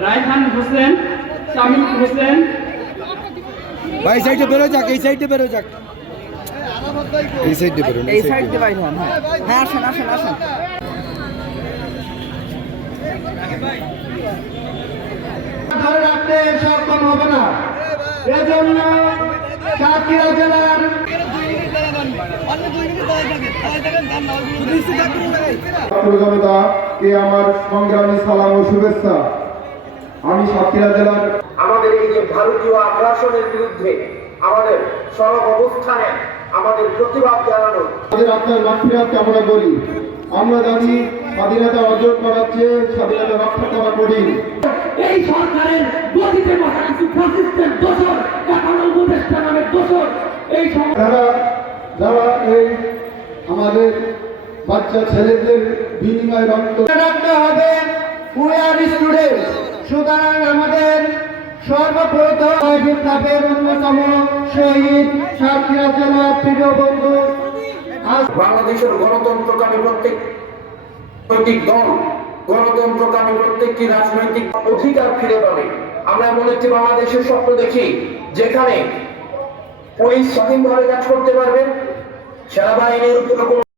রায়হান হোসেন শামিম হোসেন। ভাই সাইডে বেরো যাক এই সাইডে বেরো যাক। এই সাইডে বেরো এই সাইড হন হ্যাঁ। হ্যাঁ আসেন আসেন আসেন। ধরে রাখতে সক্ষম হবে না। এজন্য সাতক্ষীরা জেলার জনতা কে আমার সংগ্রামী সালাম ও শুভেচ্ছা। আমি সাতক্ষীরা জেলার আমাদের এই যে ভারতীয় আগ্রাসনের বিরুদ্ধে আমাদের সড়ক অবস্থানে আমাদের প্রতিবাদ জানানো। তাদের আপনার মাফিরাত কামনা করি। আমরা জানি স্বাধীনতা অর্জন করার চেয়ে স্বাধীনতা রক্ষা করা কঠিন। এই সরকারের গদিতে বসা কিছু ফ্যাসিস্টের দোষর এখনও উপদেষ্টা নামের দোষর এই তারা যারা এই আমাদের বাচ্চা ছেলেদের বিনিময় রক্ত রাখতে হবে। উই আর স্টুডেন্ট আমাদের বাংলাদেশের গণতন্ত্রকামী প্রত্যেক রাজনৈতিক দল, গণতন্ত্রকামী প্রত্যেকটি রাজনৈতিক অধিকার ফিরে পাবে। আমরা এমন একটি বাংলাদেশের স্বপ্ন দেখি, যেখানে পুলিশ স্বাধীনভাবে কাজ করতে পারবে, সেনাবাহিনীর উপর